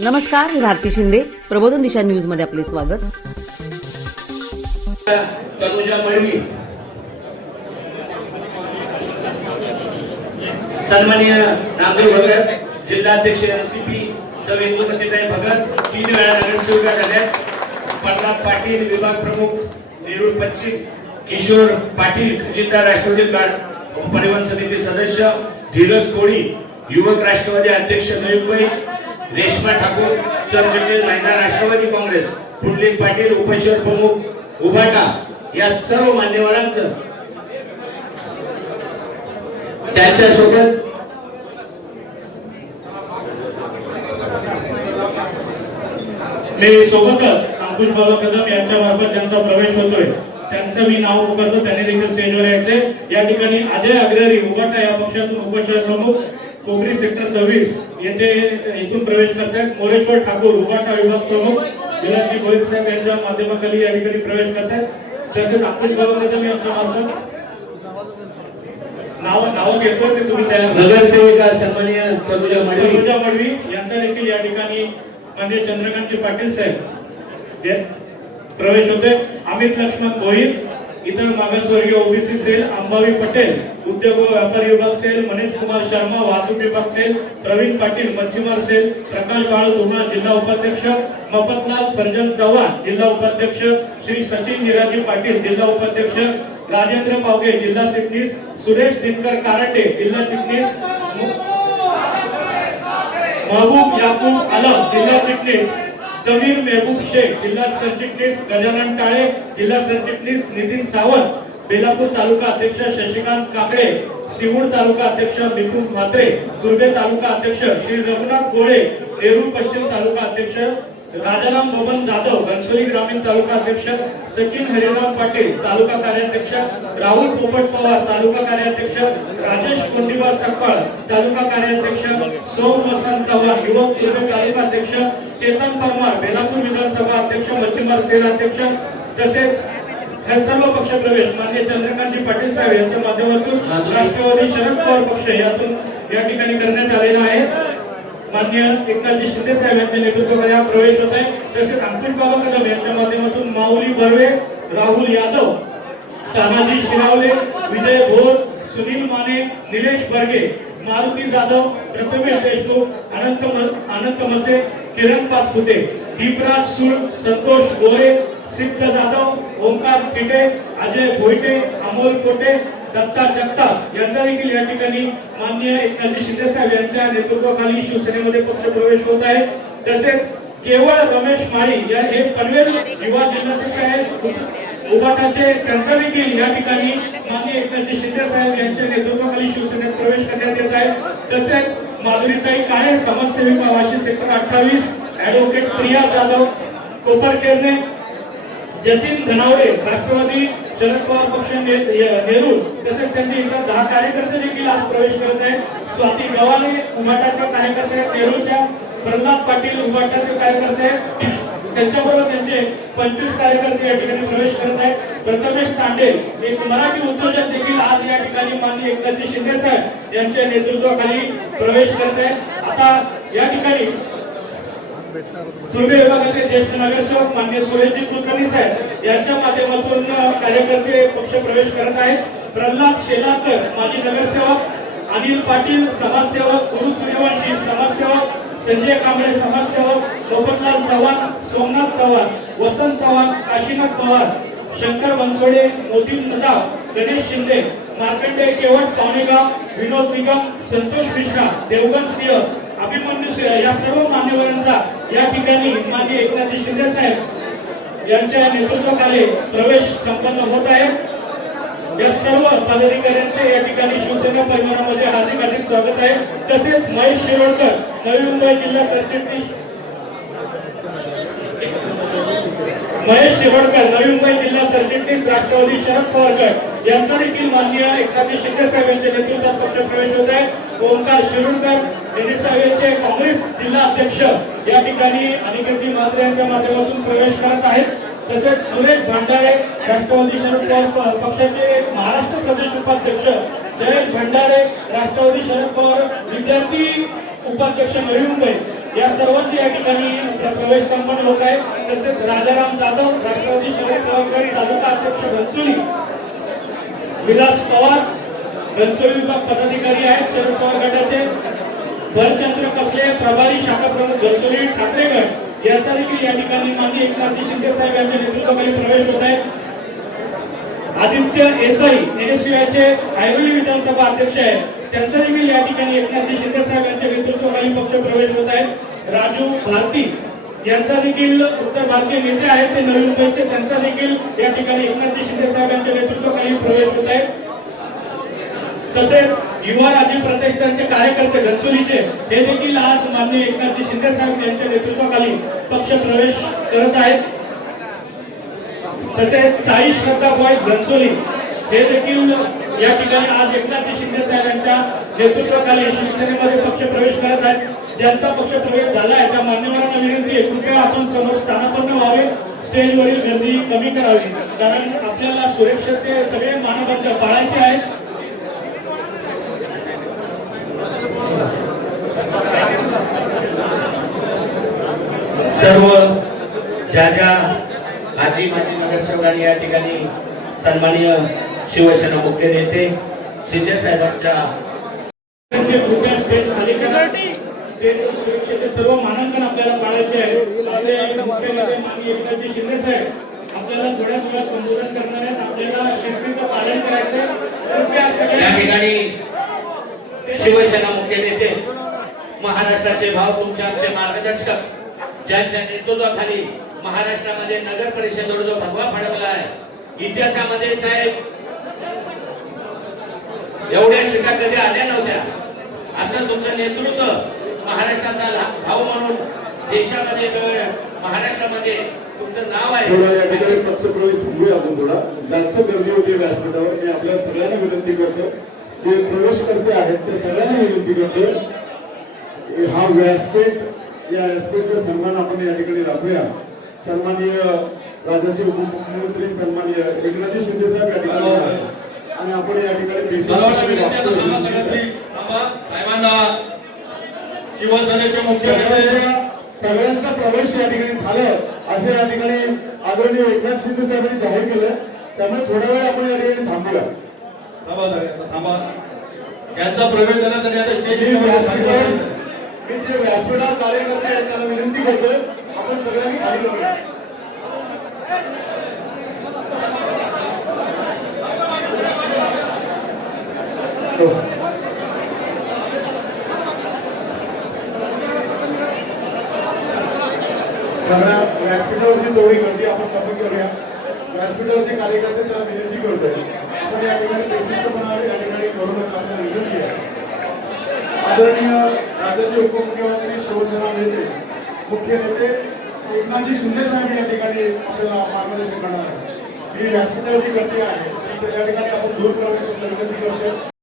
नमस्कार मी भारती शिंदे. प्रबोधन दिशा न्यूजमध्ये आपले स्वागत. सन्माननीय नामदेव भगत जिल्हाध्यक्ष एनसीपी सौ इंदुमतीताई भगत तीन वेळा नगरसेविका झाल्या प्रल्हाद पाटील विभाग प्रमुख नेरूळ पश्चिम किशोर पाटील खजिनदार राष्ट्रवादी कार्ड परिवहन समिती सदस्य धीरज कोळी युवक राष्ट्रवादी अध्यक्ष नयुगबाई रेश्मा ठाकूर सरचिटणीस महिला राष्ट्रवादी काँग्रेस पुंडलिक पाटील उपशहर प्रमुख उभाटा या सर्व मान्यवरांचं त्याच्यासोबत मी सोबतच अंकुश बाबा कदम यांच्या मार्फत ज्यांचा प्रवेश होतोय त्यांचं मी नाव करतो त्यांनी देखील स्टेजवर यायचे या ठिकाणी अजय अग्रहरी उभाटा या पक्षातून उपशहर प्रमुख कोकरी सेक्टर सव्वीस येथे इथून प्रवेश करतात मोरेश्वर ठाकूर उभाटा विभाग प्रमुख विलासजी गोविंद साहेब यांच्या माध्यमाखाली या ठिकाणी प्रवेश करतात तसेच अंकुश बाबा कदम यांच्या मार्फत. नाव नाव घेतो ते तुम्ही तयार नगरसेविका सन्माननीय तनुजा मडवी. तनुजा मडवी यांचा देखील या ठिकाणी माननीय चंद्रकांतजी पाटील साहेब प्रवेश होते अमित लक्ष्मण भोईर इतर मागासवर्गीय ओबीसी सेल अंबावी पटेल उद्योग व व्यापार विभाग सेल मनीष कुमार शर्मा वाहतूक विभाग सेल प्रवीण पाटील मच्छीमार सेल प्रकाश बाळ धुमा जिल्हा उपाध्यक्ष मफतलाल सर्जन चव्हाण जिल्हा उपाध्यक्ष श्री सचिन हिराजी पाटील जिल्हा उपाध्यक्ष राजेंद्र पावगे जिल्हा चिटणीस सुरेश दिनकर कारटे जिल्हा चिटणीस महबूब याकूब आलम जिल्हा चिटणीस समीर मेहबूब शेख जिल्हा सरचिटणीस गजानन काळे जिल्हा सरचिटणीस नितीन सावंत बेलापूर तालुका अध्यक्ष शशिकांत काकडे सिवूर तालुका अध्यक्ष मिथुन म्हात्रे दुर्गे तालुका अध्यक्ष श्री रघुनाथ गोळे नेरूळ पश्चिम तालुका अध्यक्ष राजाराम मोहन जाधव घनसोली ग्रामीण तालुका अध्यक्ष सचिन हरिराम पाटील तालुका कार्याध्यक्ष राहुल पोपट पवार तालुका कार्याध्यक्ष राजेश कोंडीवार सकपाळ तालुका कार्याध्यक्ष सोम वसंत चव्हाण युवक पूर्व तालुका अध्यक्ष चेतन परमार बेलापूर विधानसभा अध्यक्ष मच्छीमार सेना अध्यक्ष तसेच हे सर्व पक्ष प्रवेश माननीय चंद्रकांतजी पाटील साहेब यांच्या माध्यमातून राष्ट्रवादी शरद पवार पक्ष यातून या ठिकाणी माननीय एकनाथजी शिंदे साहेब यांच्या नेतृत्वामध्ये हा प्रवेश होत आहे. तसेच अंकुश बाबा कदम यांच्या माध्यमातून माऊली बर्वे राहुल यादव तानाजी शिरावले विजय भोर सुनील माने निलेश बर्गे मारुती जाधव प्रथमेश देशमुख अनंत अनंत मसे किरण पाचपुते दीपराज सूळ संतोष गोरे सिद्ध जाधव ओंकार फिटे अजय भोईटे अमोल कोटे दत्ता जगताप यांचा देखील या ठिकाणी मान्य एकनाथजी शिंदे साहेब यांच्या नेतृत्वाखाली शिवसेनेमध्ये पक्ष प्रवेश होत आहे. तसेच केवळ रमेश माळी या हे पनवेल युवा जिल्हाध्यक्ष आहेत. उभाटाचे त्यांचा देखील या ठिकाणी माननीय एकनाथजी शिंदे साहेब यांच्या नेतृत्वाखाली शिवसेनेत प्रवेश करण्यात येत आहे. तसेच माधुरीताई काळे समाजसेविका वाशी सेक्टर अठ्ठावीस ऍडव्होकेट प्रिया जाधव कोपरकेरने जतीन धनावडे राष्ट्रवादी शरद पवार पक्ष नेहरू तसेच त्यांचे इतर दहा कार्यकर्ते देखील आज प्रवेश करत आहेत. स्वाती गव्हाणे उभाटाचे कार्यकर्ते नेहरूच्या प्रल्हाद पाटील उमाटाचे कार्यकर्ते त्यांच्याबरोबर त्यांचे पंचवीस कार्यकर्ते या ठिकाणी प्रवेश करत आहेत. प्रथमेश तांडे एक मराठी उद्योजक देखील आज या ठिकाणी माननीय एकनाथजी शिंदे साहेब यांच्या नेतृत्वाखाली प्रवेश करत आहेत. आता या ठिकाणी पूर्वी विभागाचे ज्येष्ठ नगरसेवक मान्य सुरेशजी कुलकर्णी साहेब यांच्या माध्यमातून कार्यकर्ते पक्ष प्रवेश करत आहेत. प्रल्हाद शेलाकर माजी नगरसेवक अनिल पाटील समाजसेवक गुरु सूर्यवंशी समाजसेवक संजय कांबळे समाजसेवक गोपतलाल चव्हाण सोमनाथ चव्हाण वसंत चव्हाण काशीनाथ पवार शंकर बनसोडे मोतीन नदाव गणेश शिंदे मार्कंडे केवट पावणेगाव विनोद निगम संतोष मिश्रा देवगण सिंह अभिमन्यू सिंह या सर्व मान्यवरांचा या ठिकाणी माननीय एकनाथजी शिंदे साहेब यांच्या नेतृत्वाखाली प्रवेश संपन्न होत आहे. या सर्व पदाधिकाऱ्यांचे या ठिकाणी शिवसेना परिवारामध्ये हार्दिक हार्दिक स्वागत आहे. तसेच महेश शिरोडकर नवी मुंबई जिल्हा सरचिटणीस. महेश शिरोडकर नवी मुंबई जिल्हा सरचिटणीस राष्ट्रवादी शरद पवारकर यांचा देखील माननीय एकनाथजी शिंदे साहेब यांच्या नेतृत्वात पक्ष प्रवेश होत आहे. ओमकार शिरोडकर यांनी काँग्रेस जिल्हा अध्यक्ष. या ठिकाणी अनिकेतजी मात्रे यांच्या माध्यमातून प्रवेश करत आहेत. तसेच सुरेश भांडारे राष्ट्रवादी शरद पवार पक्षाचे महाराष्ट्र प्रदेश उपाध्यक्ष. जयेश भंडारे राष्ट्रवादी शरद पवार विद्यार्थी उपाध्यक्ष नवी मुंबई या सर्वांची या ठिकाणी प्रवेश संपन्न होत आहे. तसेच राजाराम जाधव राष्ट्रवादी शरद पवार तालुका अध्यक्ष घनसुली विलास पवार घनसोली विभाग पदाधिकारी आहेत शरद पवार गटाचे. भरचंद्र कसले प्रभारी शाखा प्रमुख घनसोली ठाकरेगड. याचा देखील या ठिकाणी माननीय एकनाथजी शिंदे साहेब यांच्या नेतृत्वाखाली प्रवेश होत आहे. आदित्य एसआई एनएसयूआयचे ऐरोली विधानसभा अध्यक्ष आहेत. त्यांचा देखील या ठिकाणी एकनाथजी शिंदे साहेब यांच्या नेतृत्वाखाली पक्ष प्रवेश होत आहे. राजू भारती यांचा देखील उत्तर भारतीय नेते आहेत ते नवी मुंबईचे. त्यांचा देखील या ठिकाणी एकनाथजी शिंदे साहेब यांच्या नेतृत्वाखाली प्रवेश होत आहे. तसेच युवा राजीव प्रतिष्ठानचे कार्यकर्ते घनसोलीचे हे देखील आज माननीय एकनाथजी शिंदे साहेब यांच्या नेतृत्वाखाली पक्ष प्रवेश करत आहेत. तसेच साई श्रद्धा बॉयज घनसोली हे देखील या ठिकाणी आज एकनाथजी शिंदे साहेब यांच्या नेतृत्वाखाली शिवसेनेमध्ये पक्ष प्रवेश करत आहेत. ज्यांचा पक्ष प्रवेश झाला आहे त्या मान्यवरांना विनंती आहे कृपया आपण समोर स्थानापन्न व्हावे. स्टेजवरील गर्दी कमी करावी. कारण आपल्याला सुरक्षेचे सगळे मानदंड पाळायचे आहेत. सर्व ज्या ज्या आजी माजी नगरसेवकांनी या ठिकाणी सन्माननीय शिवसेना मुख्य नेते शिंदे साहेबांच्या सर्व मानांकन आपल्याला पाळायचे आहे एकनाथजी शिंदे साहेब आपल्याला थोड्या वेळात संबोधन करणार आहेत. आपल्याला शिस्तीचं पालन करायचं या ठिकाणी शिवसेना मुख्य नेते महाराष्ट्राचे भाव तुमचे आमचे मार्गदर्शक. ज्यांच्या नेतृत्वाखाली महाराष्ट्रामध्ये नगर परिषदेवर जो भगवा फडकला आहे इतिहासामध्ये साहेब एवढ्या शिका कधी आल्या नव्हत्या. असं तुमचं नेतृत्व महाराष्ट्राचा भाव म्हणून देशामध्ये महाराष्ट्रामध्ये तुमचं नाव थोडा या ठिकाणी आहे पक्ष प्रवेश थांबूया आपण थोडा. जास्त गर्दी होती व्यासपीठावर. मी आपल्या सगळ्यांना विनंती करतो. जे प्रवेश करते आहेत ते सगळ्यांना विनंती करतो. हा व्यासपीठ या व्यासपीठचा सन्मान आपण या ठिकाणी राखूया सन्माननीय राज्याचे उपमुख्यमंत्री सन्माननीय एकनाथजी शिंदे साहेब या ठिकाणी. आणि आपण या ठिकाणी शिवसेनेचे मुख्य नेते सगळ्यांचा प्रवेश या ठिकाणी झालं. असे या ठिकाणी आदरणीय एकनाथ शिंदे साहेबांनी जाहीर केलं. त्यामुळे थोड्या वेळ आपण या ठिकाणी थांबूया. थांबा थांबा. यांचा प्रवेश झाला तरी आता स्टेज मी जे व्यासपीठावर कार्यकर्ते आहेत त्यांना विनंती करतोय आपण सगळ्यांनी खाली करूया व्यासपीठावरची तेवढी गर्दी आपण कमी करूया व्यासपीठावरचे कार्यकर्ते त्याला विनंती करतोय आपण या ठिकाणी पेशिस्तपणा या ठिकाणी करू नका आपल्याला विनंती आहे. आदरणीय राज्याचे उपमुख्यमंत्री शिवसेना नेते मुख्य नेते एकनाथजी शिंदे साहेब या ठिकाणी आपल्याला मार्गदर्शन करणार आहे ही व्यासपीठाची गर्दी आहे. ती त्या ठिकाणी आपण दूर करण्याची अशी विनंती करतो